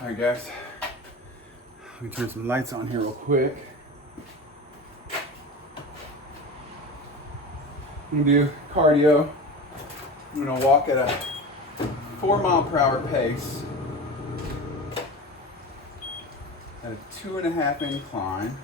All right, guys. Let me turn some lights on here real quick. I'm gonna do cardio. I'm gonna walk at a 4 mile per hour pace at a 2.5 incline.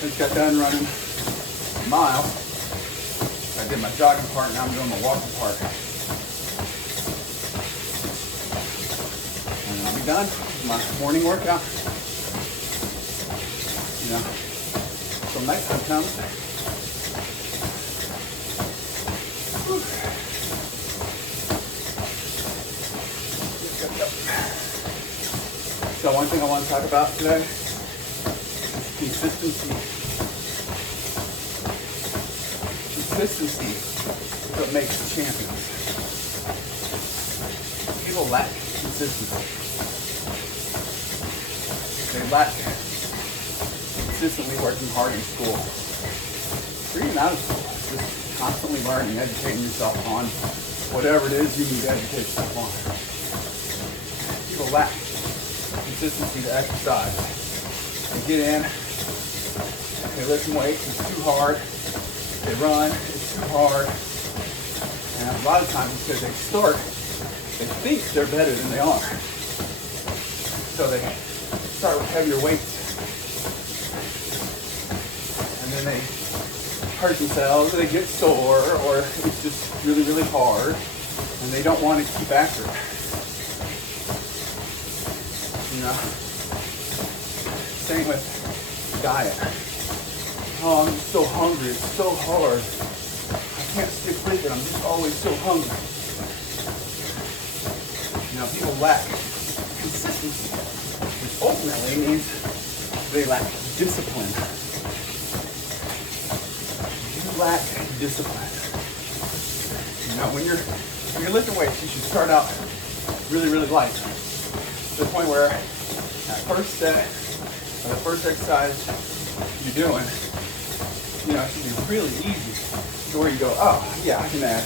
Just got done running a mile. I did my jogging part, now I'm doing my walking part. And I'll be done with my morning workout. You know, so nighttime comes. Whew. So one thing I want to talk about today, consistency. Consistency is what makes champions. People lack consistency. They lack consistently working hard in school. Or even out of school. Just constantly learning, educating yourself on whatever it is you need to educate yourself on. People lack consistency to exercise. They get in, they lift some weights, it's too hard. They run, it's too hard. And a lot of times it's because they think they're better than they are. So they start with heavier weights. And then they hurt themselves, or they get sore, or it's just really, really hard. And they don't want to keep after it. You know? Same with diet. Oh, I'm just so hungry, it's so hard. I can't stick with it, I'm just always so hungry. You know, people lack consistency, which ultimately means they lack discipline. You lack discipline. You know, when you're lifting weights, you should start out really, really light. To the point where that first set, or the first exercise you're doing, you know, it should be really easy to where you go, oh, yeah, I can add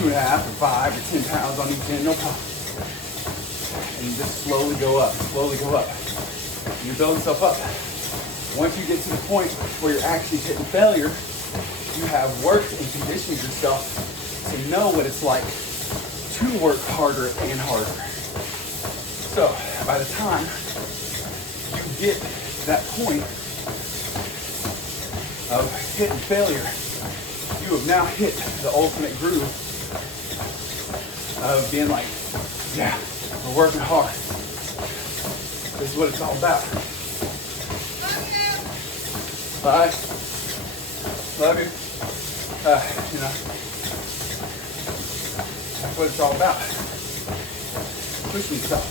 2.5 or 5 or 10 pounds on each end, no problem. And you just slowly go up, And you build yourself up. Once you get to the point where you're actually hitting failure, you have worked and conditioned yourself to know what it's like to work harder and harder. So, by the time you get to that point of hitting failure, you have now hit the ultimate groove of being like, yeah, we're working hard. This is what it's all about. Bye. Love you. You know, that's what it's all about. Pushing yourself.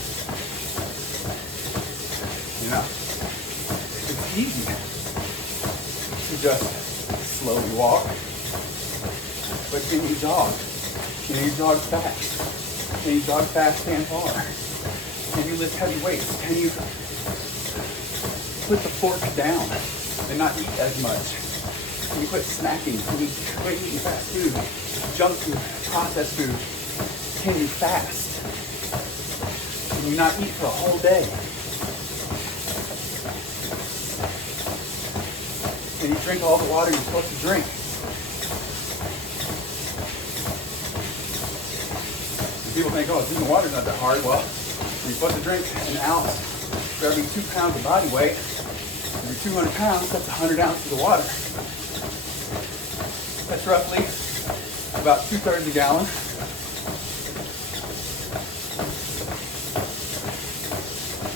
You know, it's easy to just slowly walk, but can you jog? Can you jog fast? Can you jog fast and far? Can you lift heavy weights? Can you put the fork down and not eat as much? Can you quit snacking? Can you quit eating fast food, junk food, processed food? Can you fast? Can you not eat for a whole day? Can you drink all the water you're supposed to drink? And people think, oh, drinking water's not that hard. Well, you're supposed to drink an ounce for every 2 pounds of body weight. Every 200 pounds, that's 100 ounces of water. That's roughly about 2/3 a gallon.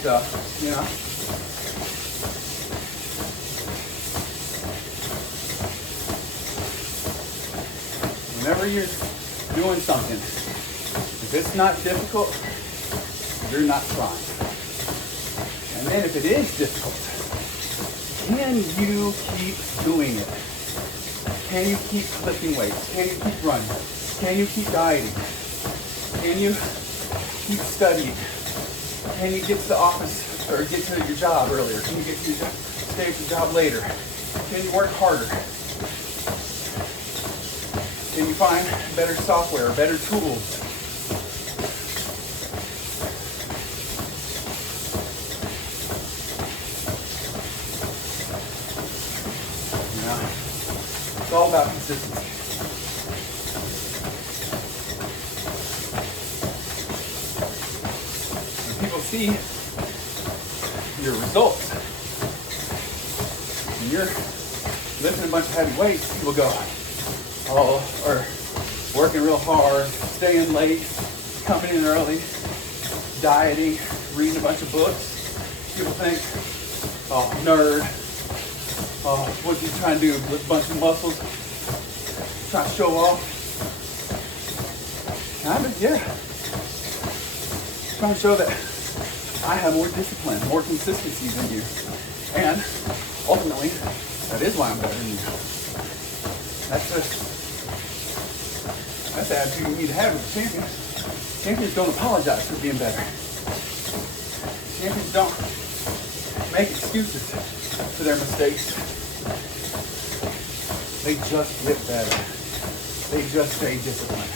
So, you know. Whenever you're doing something, if it's not difficult, you're not trying. And then if it is difficult, can you keep doing it? Can you keep lifting weights? Can you keep running? Can you keep dieting? Can you keep studying? Can you get to the office or get to your job earlier? Can you get to your job, stay at your job later? Can you work harder? Can you find better software, better tools? You know, it's all about consistency. When people see your results, when you're lifting a bunch of heavy weights, people go, oh, or working real hard, staying late, coming in early, dieting, reading a bunch of books. People think, oh, nerd. Oh, what's he trying to do? Lift a bunch of muscles? Trying to show off? Yeah. Trying to show that I have more discipline, more consistency than you. And ultimately, that is why I'm better than you. That's the attitude you need to have with a champion. Champions don't apologize for being better. Champions don't make excuses for their mistakes. They just get better. They just stay disciplined.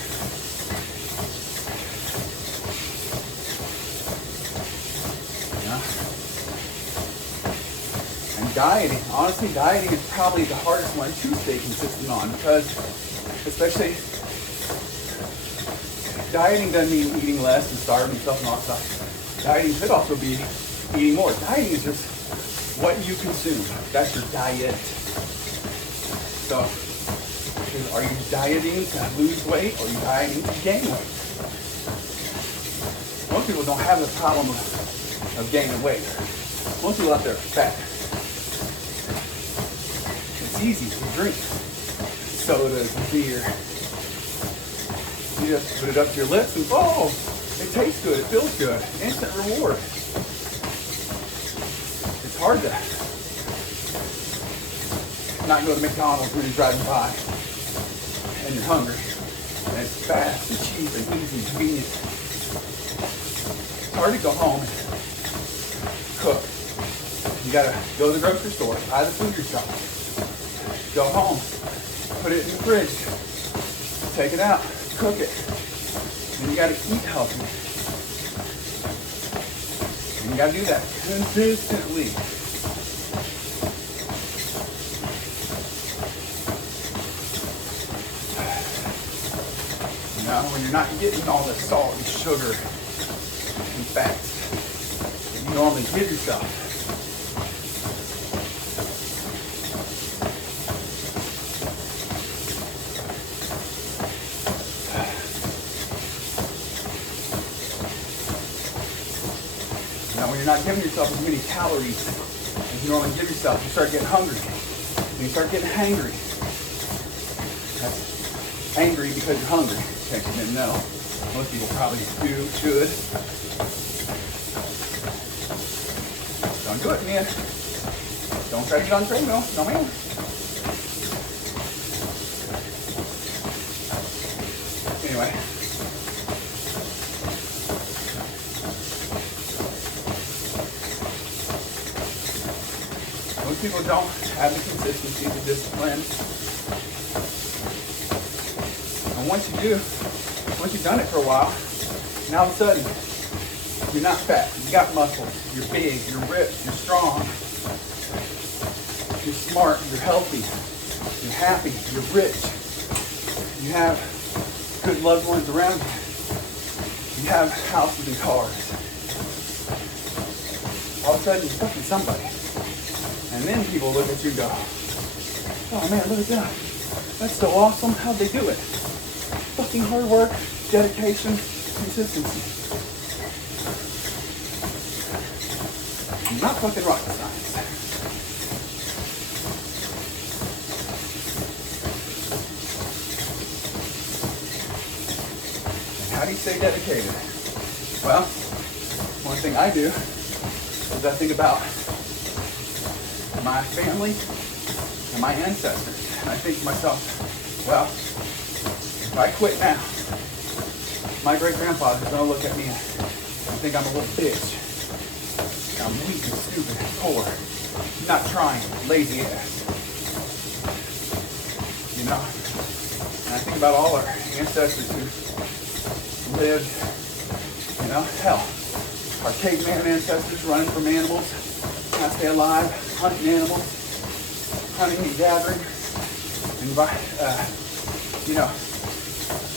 Yeah. And dieting, honestly, dieting is probably the hardest one to stay consistent on because, especially, dieting doesn't mean eating less and starving yourself and all that stuff. Dieting could also be eating more. Dieting is just what you consume. That's your diet. So, are you dieting to lose weight or are you dieting to gain weight? Most people don't have the problem of gaining weight. Most people out there are fat. It's easy to drink sodas and beer. You just put it up to your lips and, oh, it tastes good, it feels good. Instant reward. It's hard to not go to McDonald's when you're driving by and you're hungry. And it's fast and cheap and easy and convenient. It's hard to go home and cook. You gotta go to the grocery store, buy the food yourself. Go home, put it in the fridge, take it out, cook it. And you gotta eat healthy. And you gotta do that consistently. You know, when you're not getting all the salt and sugar and fats that you normally give yourself. Now, when you're not giving yourself as many calories as you normally give yourself, you start getting hungry. And you start getting hangry. That's angry because you're hungry. In case you didn't know. Most people probably should. Don't do it, man. Don't try to get on the treadmill. No, man. Anyway. Most people don't have the consistency, the discipline. And once you do, once you've done it for a while, now all of a sudden, you're not fat. You got muscles. You're big. You're ripped. You're strong. You're smart. You're healthy. You're happy. You're rich. You have good loved ones around you. You have houses and cars. All of a sudden, you're fucking somebody. And then people look at you and go, oh man, look at that. That's so awesome. How'd they do it? Fucking hard work, dedication, consistency. Not fucking rocket science. How do you stay dedicated? Well, one thing I do is I think about my family and my ancestors. And I think to myself, well, if I quit now, My great-grandfather is gonna look at me and think I'm a little bitch. I'm weak and stupid and poor. Not trying, lazy ass. You know? And I think about all our ancestors who lived, you know, hell, our caveman ancestors running from animals, trying to stay alive, hunting animals, hunting and gathering, and you know,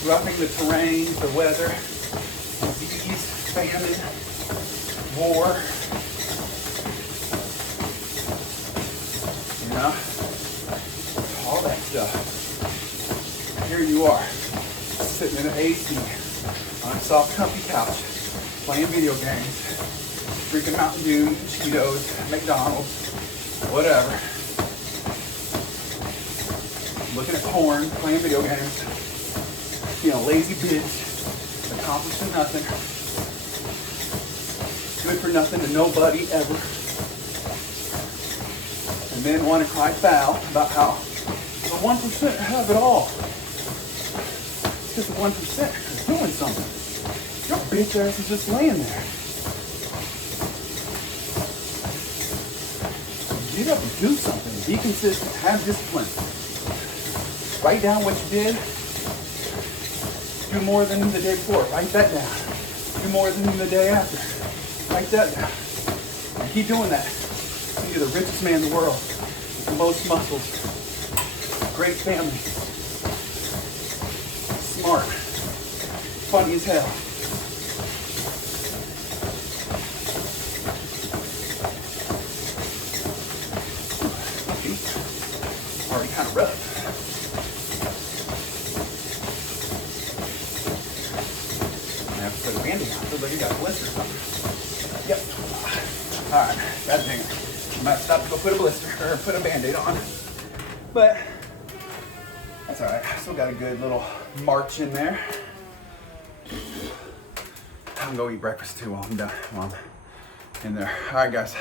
roughing the terrain, the weather, disease, famine, war. You know, all that stuff. Here you are, sitting in an AC on a soft, comfy couch, playing video games, drinking Mountain Dew, eating Cheetos, McDonald's, whatever. Looking at porn, playing video games, being a lazy bitch, accomplishing nothing, good for nothing to nobody ever. And then want to cry foul about how the 1% have it all. It's because the 1% is doing something. Your bitch ass is just laying there. Get up and do something. Be consistent. Have discipline. Write down what you did. Do more than the day before. Write that down. Do more than the day after. Write that down. And keep doing that. You're the richest man in the world. With the most muscles. Great family. Smart. Funny as hell. Already kind of rough. I have to put a Band-Aid on. Feels like you got a blister or something. Yep. Alright, that thing. I might stop to go put a blister or put a Band-Aid on. But that's alright. I still got a good little march in there. I'm gonna go eat breakfast too while I'm done. While I'm in there. Alright guys.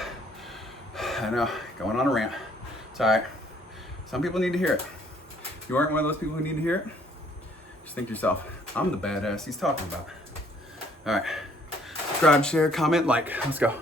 I know, going on a rant. It's alright. Some people need to hear it. If you aren't one of those people who need to hear it, just think to yourself, I'm the badass he's talking about. All right, subscribe, share, comment, like. Let's go.